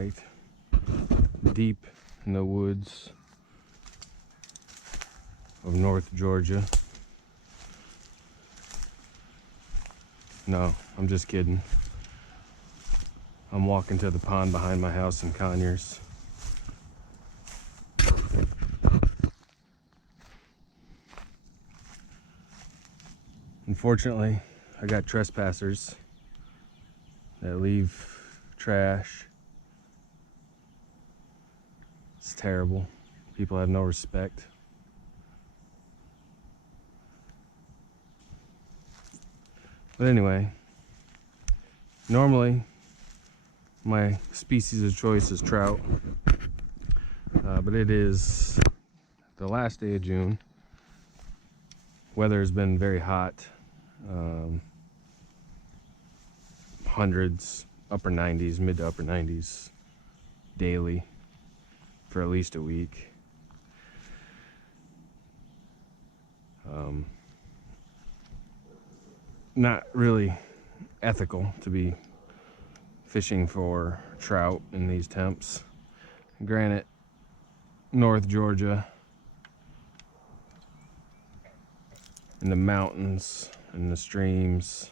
right deep in the woods of North Georgia. No, I'm just kidding. I'm walking to the pond behind my house in Conyers. Unfortunately, I got trespassers that leave trash. It's terrible. People have no respect. But anyway, normally my species of choice is trout, but it is the last day of June. Weather has been very hot. Hundreds, upper 90s, mid to upper 90s daily for at least a week. Not really ethical to be fishing for trout in these temps. Granted, North Georgia, in the mountains and the streams,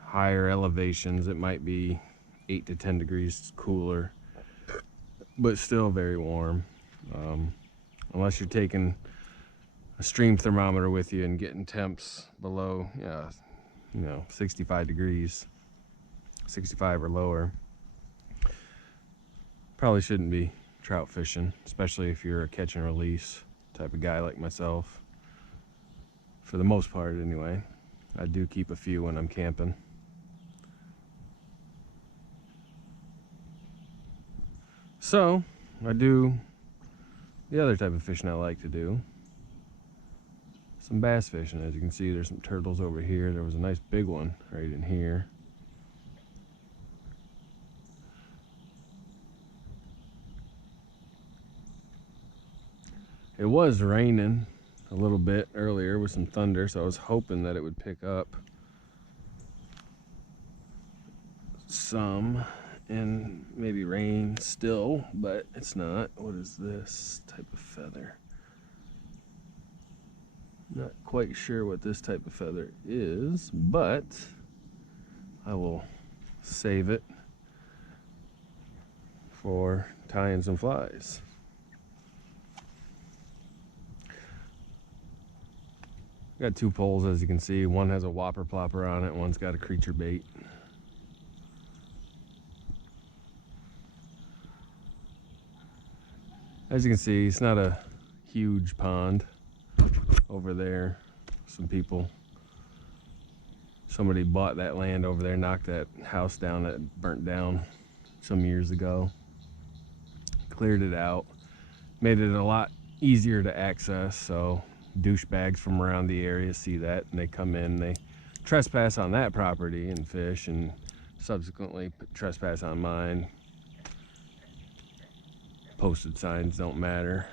higher elevations, it might be 8 to 10 degrees cooler, but still very warm. Unless you're taking a stream thermometer with you and getting temps below 65 degrees, 65 or lower, probably shouldn't be trout fishing, especially if you're a catch and release type of guy like myself. For the most part anyway. I do keep a few when I'm camping. So I do the other type of fishing I like to do. Some bass fishing. As you can see, there's some turtles over here. There was a nice big one right in here. It was raining a little bit earlier with some thunder, so I was hoping that it would pick up some and maybe rain still, but it's not. What is this type of feather? Not quite sure what this type of feather is, but I will save it for tying some flies. Got two poles, as you can see. One has a whopper plopper on it, one's got a creature bait. As you can see, it's not a huge pond over there. Somebody bought that land over there, knocked that house down that burnt down some years ago, cleared it out, made it a lot easier to access, so douchebags from around the area see that and they come in, they trespass on that property and fish, and subsequently trespass on mine. Posted signs don't matter.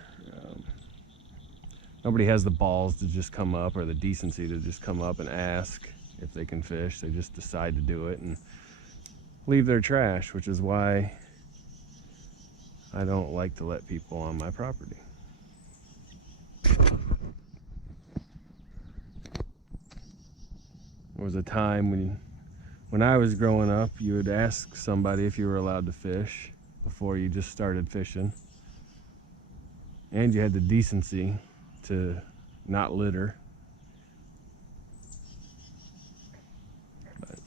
Nobody has the balls to just come up, or the decency to just come up and ask if they can fish. They just decide to do it and leave their trash, which is why I don't like to let people on my property. There was a time when I was growing up, you would ask somebody if you were allowed to fish before you just started fishing. And you had the decency to not litter. But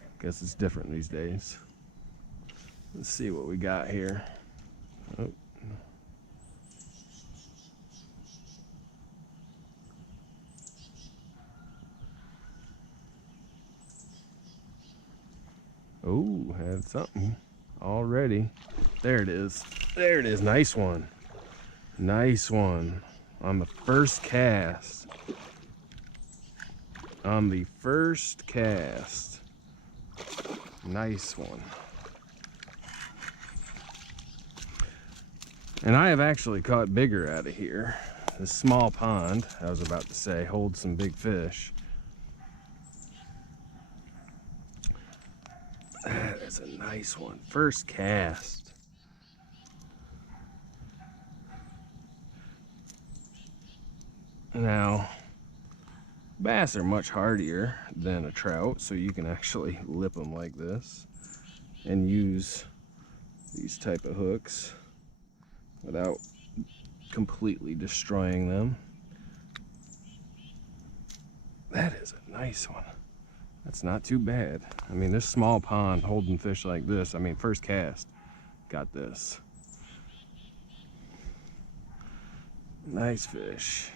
I guess it's different these days. Let's see what we got here. Oh. Oh, had something already. There it is. There it is. Nice one. Nice one. On the first cast. On the first cast. Nice one. And I have actually caught bigger out of here. This small pond, I was about to say, holds some big fish. That is a Nice one. First cast. Now, bass are much hardier than a trout, so you can actually lip them like this and use these type of hooks without completely destroying them. That is a nice one. That's not too bad. I mean, this small pond holding fish like this, I mean, first cast, got this. Nice fish.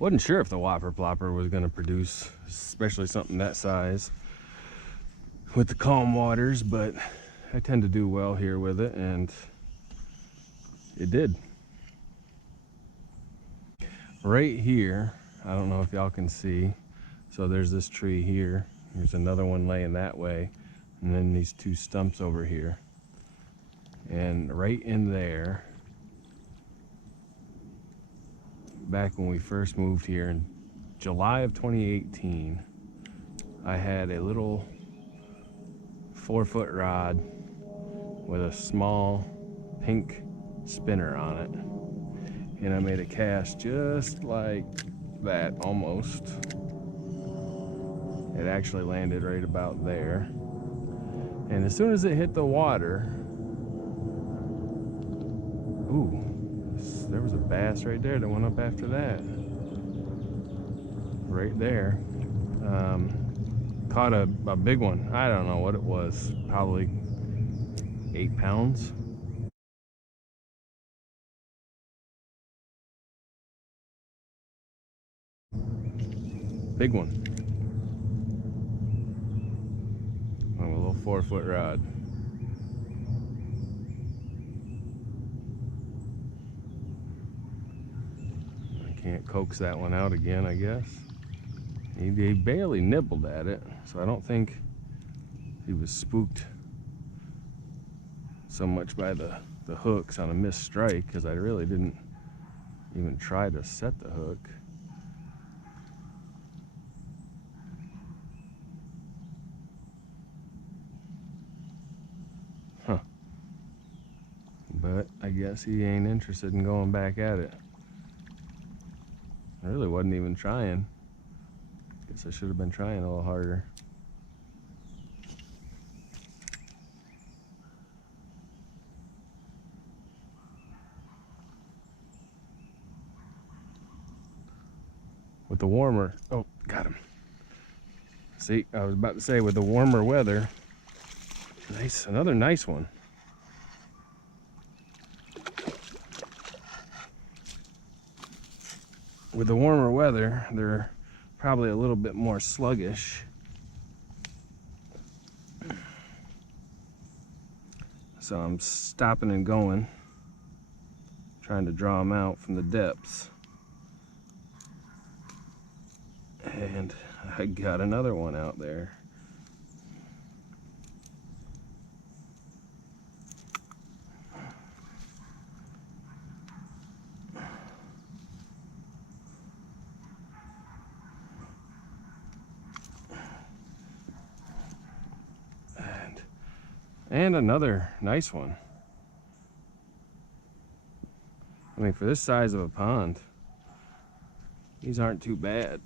Wasn't sure if the whopper plopper was gonna produce, especially something that size with the calm waters, but I tend to do well here with it, and it did. Right here, I don't know if y'all can see, so there's this tree here, there's another one laying that way, and then these two stumps over here. And right in there, back when we first moved here in July of 2018, I had a little 4-foot rod with a small pink spinner on it. And I made a cast just like that, almost. It actually landed right about there. And as soon as it hit the water, ooh, there was a bass right there that went up after that. Right there. Caught a big one. I don't know what it was, probably 8 pounds. Big one. On a little 4-foot rod. I can't coax that one out again, I guess. He barely nibbled at it, so I don't think he was spooked so much by the hooks on a missed strike, because I really didn't even try to set the hook. Huh. But I guess he ain't interested in going back at it. I really wasn't even trying. Guess I should have been trying a little harder. With the warmer, oh, got him. See, I was about to say, with the warmer weather, nice, another nice one. With the warmer weather, they're probably a little bit more sluggish. So I'm stopping and going, trying to draw them out from the depths. And I got another one out there. And another nice one. I mean, for this size of a pond, these aren't too bad.